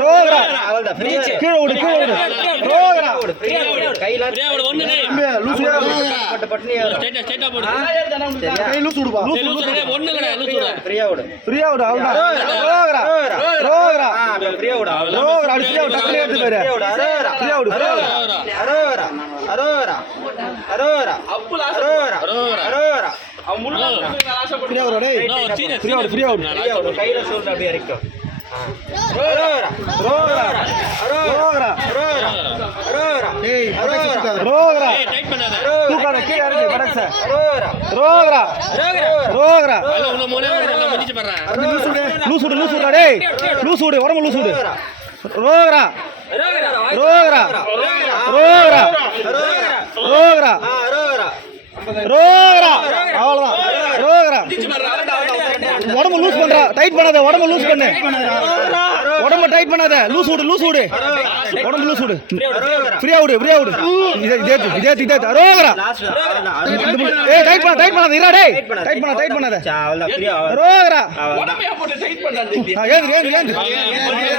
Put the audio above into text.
ரோகரா கீழே விடு கீழே விடு ரோகரா கையில லூசு கை லூசு விடுப்பா ஃப்ரீயா விடு ஃப்ரீயா விடு அவ்வளவுதான் ரோகரா ரோகரா ஃப்ரீயா விடு ரோகரா அடி ஃப்ரீயா விடு டக்குனு எடுத்து பாரு ஃப்ரீயா விடு அரோரா அரோரா அரோரா அரோரா அரோரா ஃப்ரீயா விடு டேய் ஃப்ரீயா விடு ஃப்ரீயா விடு கையில சோல்டர் அப்படியே இறக்கும் ரோகரா ரோகரா அரோரா அரோரா அரோரா டேய் ரோகரா டைட் பண்ணாத தூக்காத கீழ இறங்கு கடக்ஸ அரோரா ரோகரா ரோகரா அல்ல உன மோனே வரல மதிச்சு பண்றேன் லூசு விடு டேய் லூசு விடு உடம்பு லூசு விடு ரோகரா ரோகரா ரோகரா ரோகரா அரோரா ரோகரா அவ்வளவுதான் ரோகரா உடம்பு லூஸ் பண்றா டைட் பண்ணாத உடம்பு லூஸ் பண்ணு உடம்பு டைட் பண்ணாத லூஸ் விடு உடம்பு லூஸ் விடு ஃப்ரீயா விடு இதே ரோகரா ஏய் டைட் பண்ணாத இரா டேய் டைட் பண்ணாத அவ்வளவுதான் ஃப்ரீயா ரோகரா உடம்பையா போட்டு டைட் பண்ணாத ஏந்து